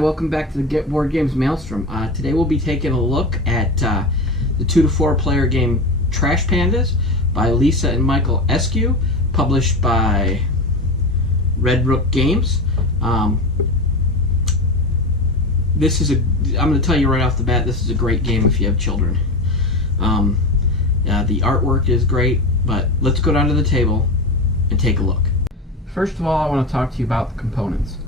welcome back to the Get Board Games Maelstrom. Today we'll be taking a look at the 2 to 4 player game Trash Pandas by Lisa and Michael Eskew, published by Red Rook Games. This is I'm going to tell you right off the bat, this is a great game if you have children. The artwork is great, but let's go down to the table and take a look. First of all, I want to talk to you about the components.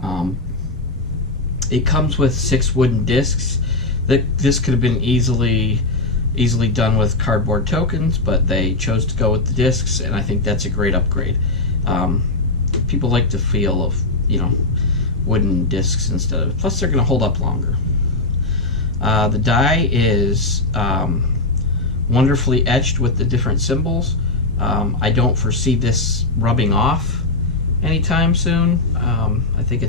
It comes with 6 wooden discs. This could have been easily done with cardboard tokens, but they chose to go with the discs, and I think that's a great upgrade. People like the feel of, wooden discs instead of. Plus, they're going to hold up longer. The die is wonderfully etched with the different symbols. I don't foresee this rubbing off anytime soon. I think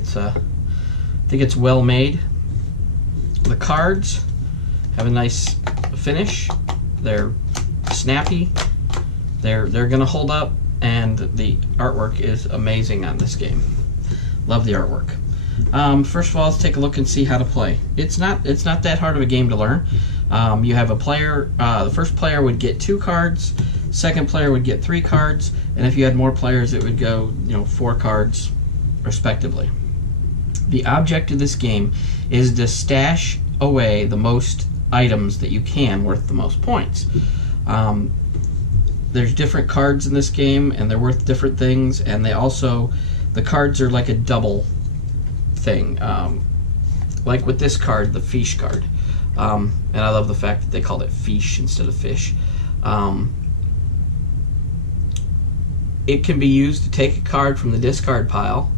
it's well made. The cards have a nice finish. They're snappy. They're gonna hold up, and the artwork is amazing on this game. Love the artwork. First of all, let's take a look and see how to play. It's not that hard of a game to learn. You have a player. The first player would get 2 cards. Second player would get 3 cards, and if you had more players, it would go 4 cards, respectively. The object of this game is to stash away the most items that you can worth the most points. There's different cards in this game, and they're worth different things, and the cards are like a double thing. Like with this card, the fish card. And I love the fact that they called it fish instead of fish. It can be used to take a card from the discard pile,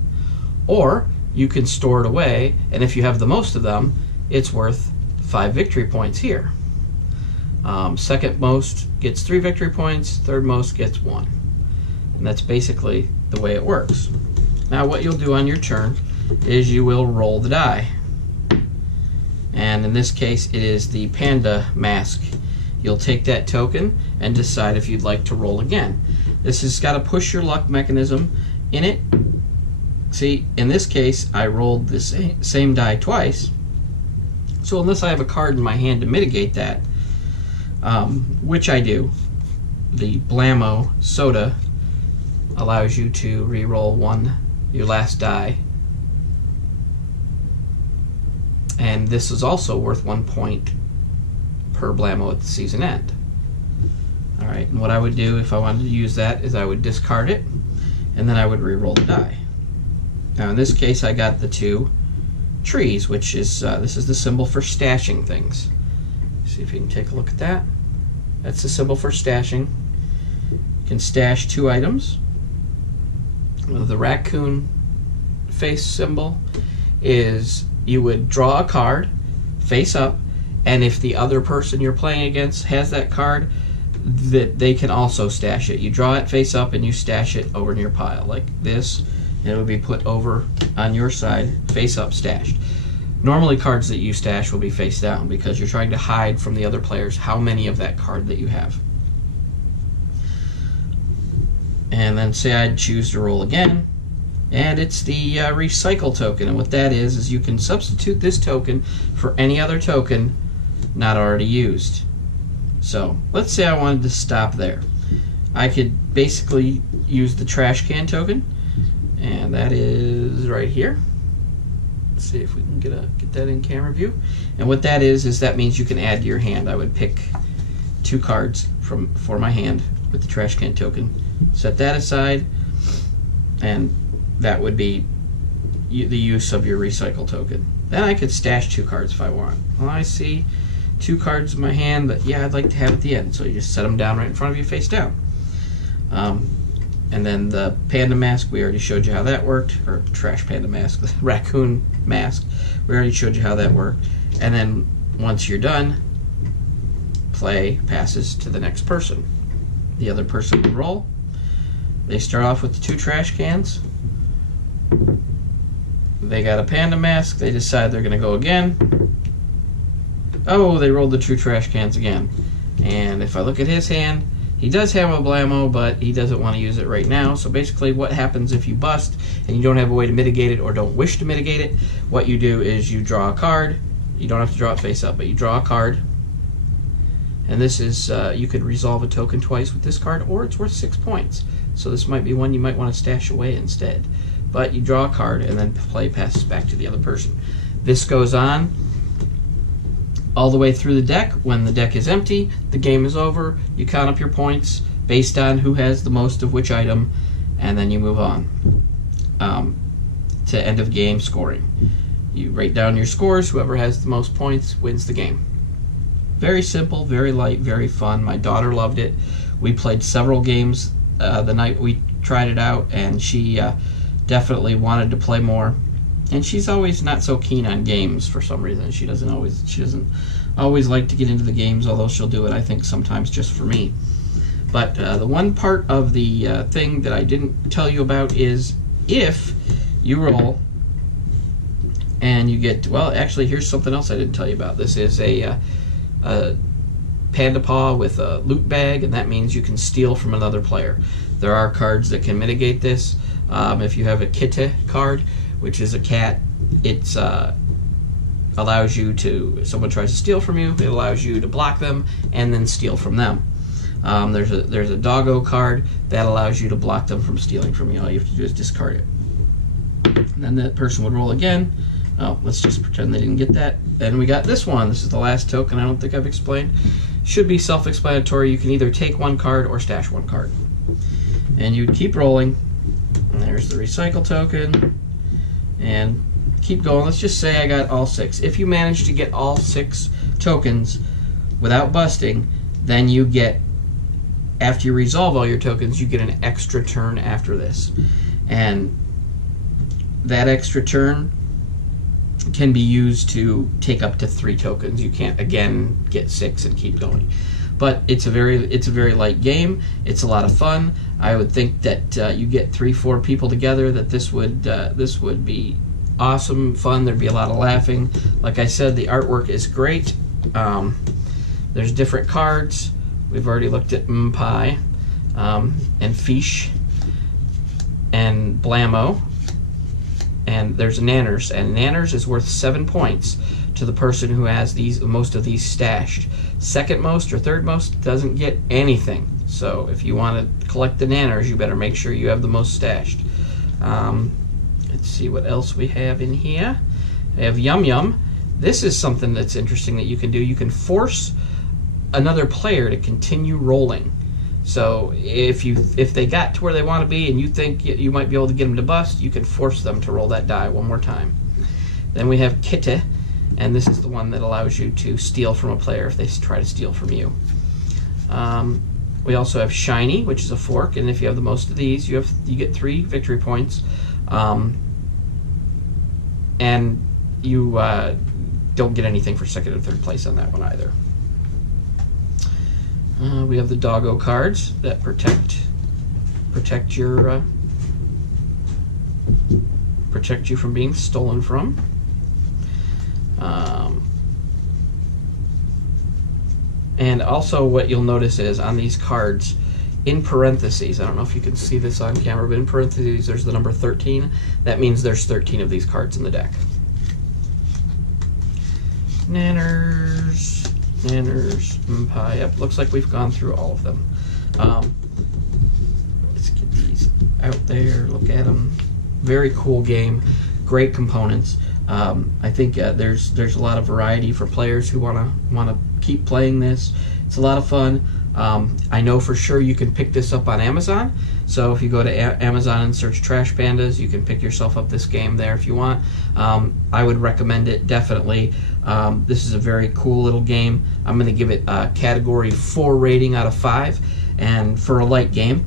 or you can store it away, and if you have the most of them, it's worth 5 victory points here. Second most gets 3 victory points, third most gets 1. And that's basically the way it works. Now what you'll do on your turn is you will roll the die. And in this case, it is the panda mask. You'll take that token and decide if you'd like to roll again. This has got a push your luck mechanism in it. See, in this case, I rolled the same die twice. So unless I have a card in my hand to mitigate that, which I do, the Blammo soda allows you to re-roll your last die. And this is also worth 1 point per Blammo at the season end. Alright, and what I would do if I wanted to use that is I would discard it, and then I would re-roll the die. Now in this case I got the 2 trees, which is, this is the symbol for stashing things. See if you can take a look at that. That's the symbol for stashing. You can stash 2 items. The raccoon face symbol is you would draw a card face up, and if the other person you're playing against has that card, that they can also stash it. You draw it face up and you stash it over in your pile like this, and it would be put over on your side, face up, stashed. Normally cards that you stash will be face down because you're trying to hide from the other players how many of that card that you have. And then say I'd choose to roll again, and it's the recycle token, and what that is you can substitute this token for any other token not already used. So let's say I wanted to stop there. I could basically use the trash can token, and that is right here. Let's see if we can get that in camera view. And what that is that means you can add to your hand. I would pick 2 cards for my hand with the trash can token, set that aside, and that would be the use of your recycle token. Then I could stash 2 cards if I want. Well, I see 2 cards in my hand that, I'd like to have at the end. So you just set them down right in front of you face down. And then the panda mask, we already showed you how that worked. Or trash panda mask, the raccoon mask. We already showed you how that worked. And then once you're done, play passes to the next person. The other person would roll. They start off with the 2 trash cans. They got a panda mask. They decide they're going to go again. Oh, they rolled the 2 trash cans again. And if I look at his hand, He does have a blammo, but he doesn't want to use it right now. So basically what happens if you bust and you don't have a way to mitigate it or don't wish to mitigate it, what you do is you draw a card. You don't have to draw it face up, but you draw a card. And this is, you could resolve a token twice with this card, or it's worth 6 points. So this might be one you might want to stash away instead. But you draw a card and then play passes back to the other person. This goes on all the way through the deck. When the deck is empty, the game is over. You count up your points based on who has the most of which item, and then you move on to end of game scoring. You write down your scores. Whoever has the most points wins the game. Very simple, very light, very fun. My daughter loved it. We played several games the night we tried it out, and she definitely wanted to play more. And she's always not so keen on games for some reason. She doesn't always like to get into the games, although she'll do it, I think, sometimes just for me. But the one part of the thing that I didn't tell you about is if you roll and you get, well, actually, here's something else I didn't tell you about. This is a panda paw with a loot bag, and that means you can steal from another player. There are cards that can mitigate this. If you have a Kitte card, which is a cat, it allows you to, if someone tries to steal from you, it allows you to block them and then steal from them. There's a doggo card that allows you to block them from stealing from you. All you have to do is discard it. And then that person would roll again. Oh, let's just pretend they didn't get that. Then we got this one. This is the last token. I don't think I've explained. Should be self-explanatory. You can either take one card or stash one card. And you keep rolling. And there's the recycle token. And keep going. Let's just say I got all 6. If you manage to get all 6 tokens without busting, then you get, after you resolve all your tokens, you get an extra turn after this. And that extra turn can be used to take up to 3 tokens. You can't again get 6 and keep going. But it's a very light game. It's a lot of fun. I would think that you get 3-4 people together, that this would be awesome fun. There'd be a lot of laughing. Like I said, the artwork is great. There's different cards. We've already looked at Pie and Fish and Blammo. And there's Nanners, and Nanners is worth 7 points to the person who has most of these stashed. Second most or third most doesn't get anything. So if you want to collect the Nanners, you better make sure you have the most stashed. Let's see what else we have in here. We have Yum Yum. This is something that's interesting that you can do. You can force another player to continue rolling. So if they got to where they want to be and you think you might be able to get them to bust, you can force them to roll that die one more time. Then we have Kitte, and this is the one that allows you to steal from a player if they try to steal from you. We also have Shiny, which is a fork, and if you have the most of these, you get 3 victory points, and you don't get anything for second or third place on that one either. We have the doggo cards that protect you from being stolen from. And also what you'll notice is on these cards, in parentheses, I don't know if you can see this on camera, but in parentheses there's the number 13. That means there's 13 of these cards in the deck. Nanners, Pie. Yep, looks like we've gone through all of them. Let's get these out there, look at them. Very cool game, great components. I think there's a lot of variety for players who wanna keep playing this. It's a lot of fun. I know for sure you can pick this up on Amazon. So if you go to Amazon and search Trash Pandas, you can pick yourself up this game there if you want. I would recommend it, definitely. This is a very cool little game. I'm going to give it a category 4 rating out of 5, and for a light game.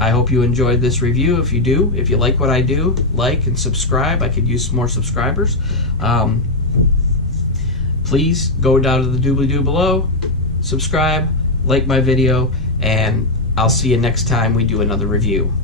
I hope you enjoyed this review. If you do, if you like what I do, like and subscribe. I could use some more subscribers. Please go down to the doobly-doo below, subscribe, like my video, and I'll see you next time we do another review.